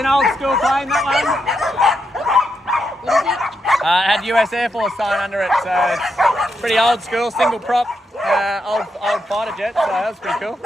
an old school plane, that one. What is it? Had US Air Force sign under it, so it's pretty old school, single prop, old fighter jet, so that was pretty cool.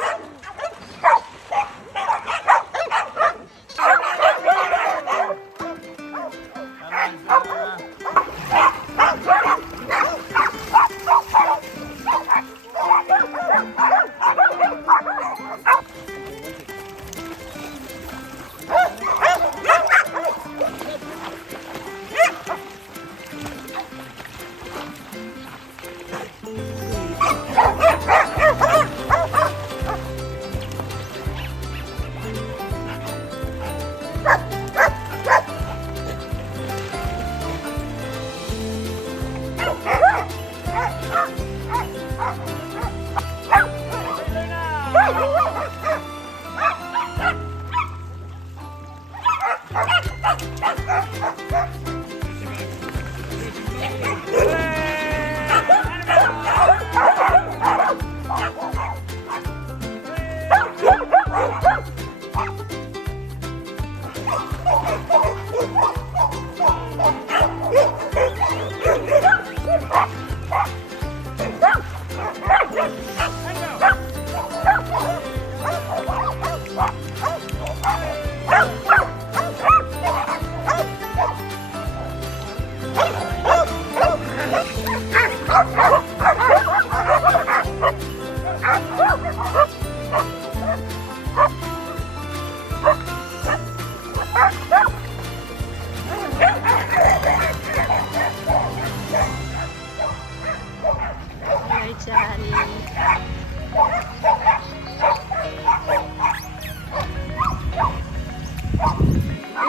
Hi, Charlie.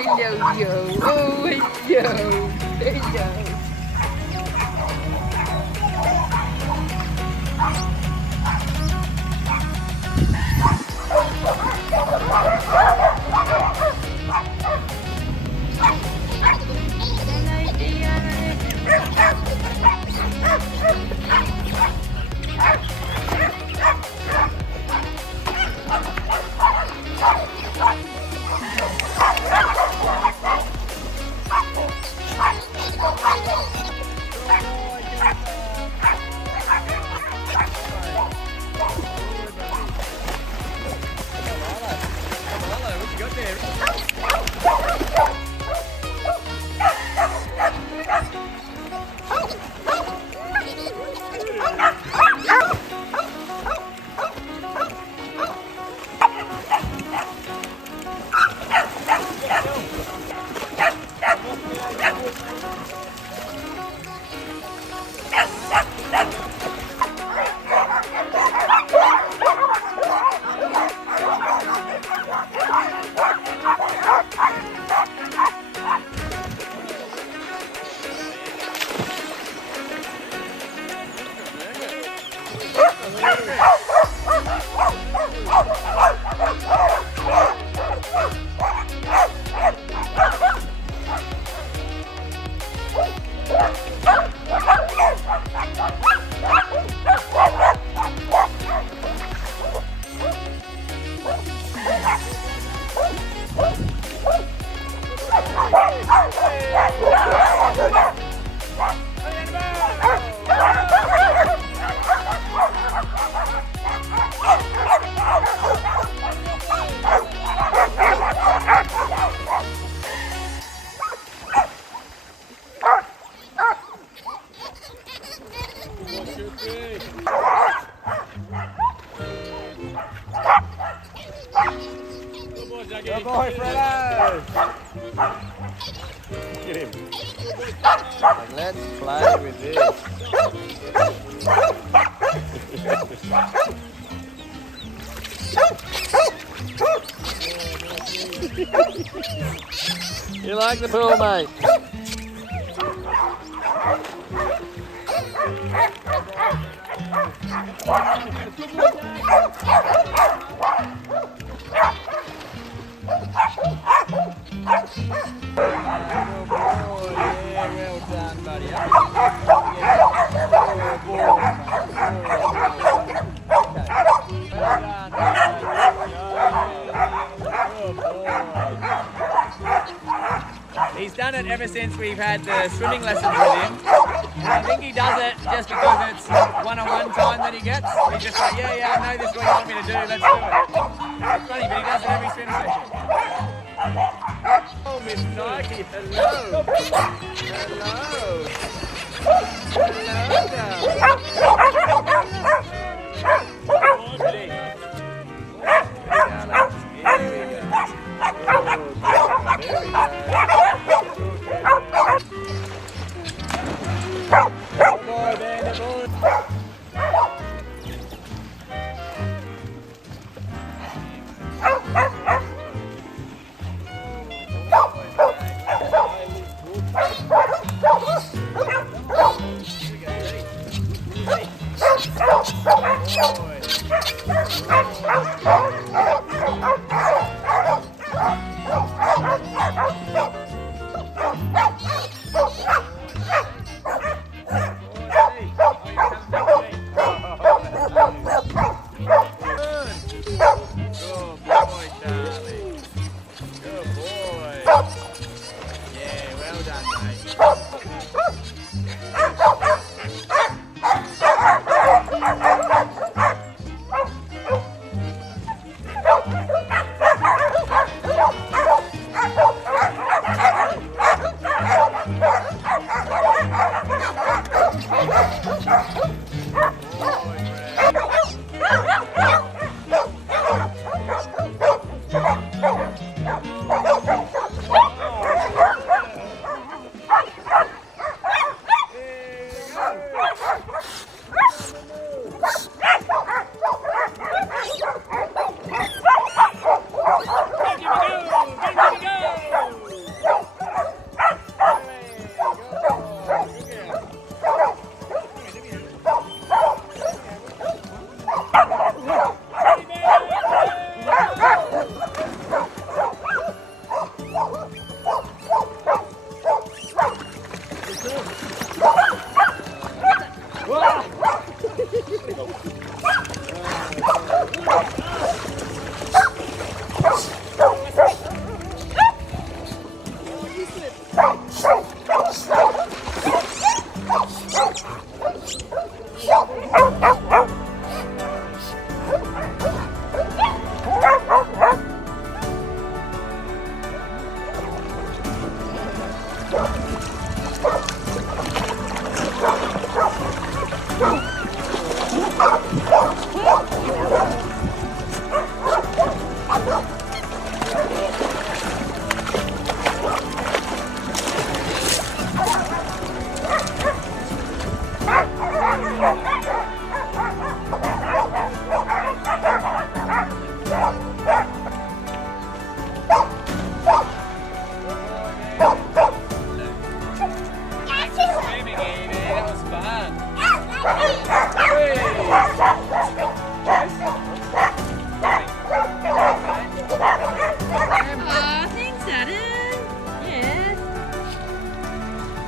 Hello, yo. Oh, hello. Hello. Good boy, Fredo! Get him. And let's play with this. You like the pool, mate? Well done, buddy. Well done. He's done it ever since we've had the swimming lessons with him. And I think he does it just because it's one-on-one time that he gets. He's just like, yeah, I know this is what you want me to do, let's do it. It's funny, but he does it every swim session. Oh, Miss Nike, hello. Hello. Hello, darling. Goody. Darling. Here we go. There we go. Boy, Danny, boy.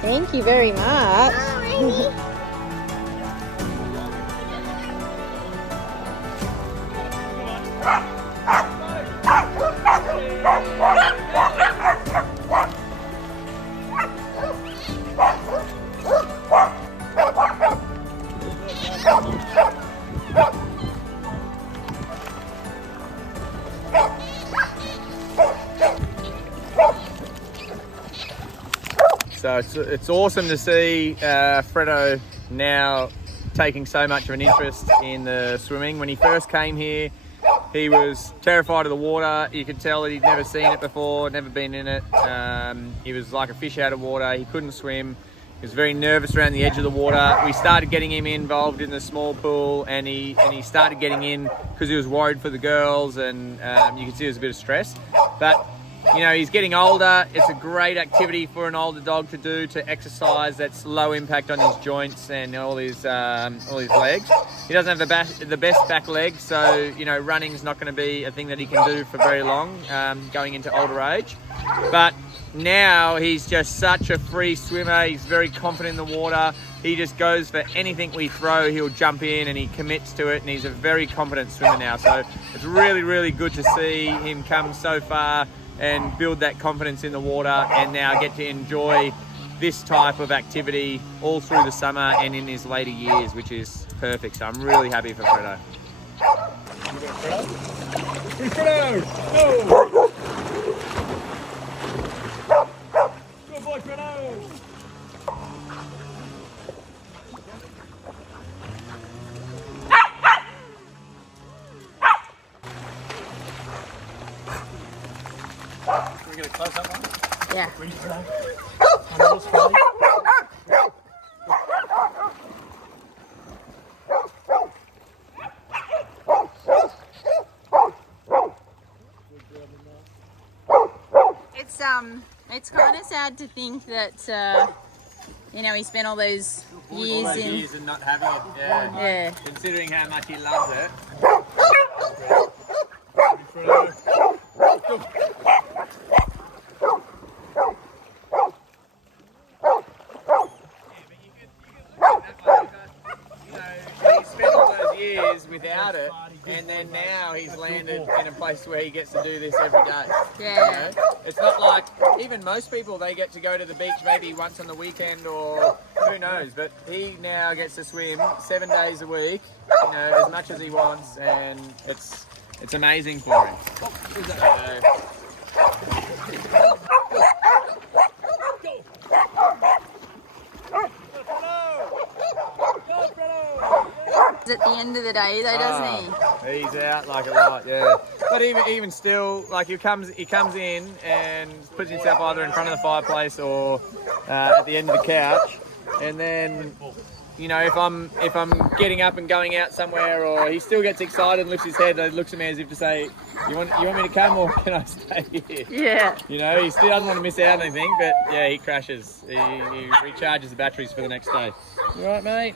Thank you very much. So it's awesome to see Fredo now taking so much of an interest in the swimming. When he first came here, he was terrified of the water. You could tell that he'd never seen it before, never been in it. He was like a fish out of water. He couldn't swim. He was very nervous around the edge of the water. We started getting him involved in the small pool, and he started getting in because he was worried for the girls, and you could see there was a bit of stress. But you know, he's getting older. It's a great activity for an older dog to do, to exercise. That's low impact on his joints and all his legs. He doesn't have the best back legs, so you know, running's not going to be a thing that he can do for very long, going into older age. But now he's just such a free swimmer. He's very confident in the water. He just goes for anything we throw. He'll jump in and he commits to it, and he's a very confident swimmer now. So it's really, really good to see him come so far and build that confidence in the water, and now get to enjoy this type of activity all through the summer and in his later years, which is perfect. So I'm really happy for Fredo. Fredo! Oh! Good boy, Fredo! Can we get a close-up one? Yeah. It's kind of sad to think that you know, he spent all those years and not having it. Yeah. Yeah. Considering how much he loves it. He spent all those years without it, and then now he's landed in a place where he gets to do this every day. Yeah. You know? It's not like, even most people, they get to go to the beach maybe once on the weekend or who knows, but he now gets to swim 7 days a week, you know, as much as he wants, and it's amazing for him. At the end of the day, though, doesn't he? He's out like a light, yeah. But even still, like he comes in and puts himself either in front of the fireplace or at the end of the couch, and then, you know, if I'm getting up and going out somewhere, or he still gets excited and lifts his head and looks at me as if to say, you want me to come or can I stay here? Yeah. You know, he still doesn't want to miss out on anything, but yeah, he crashes. He recharges the batteries for the next day. You all right, mate?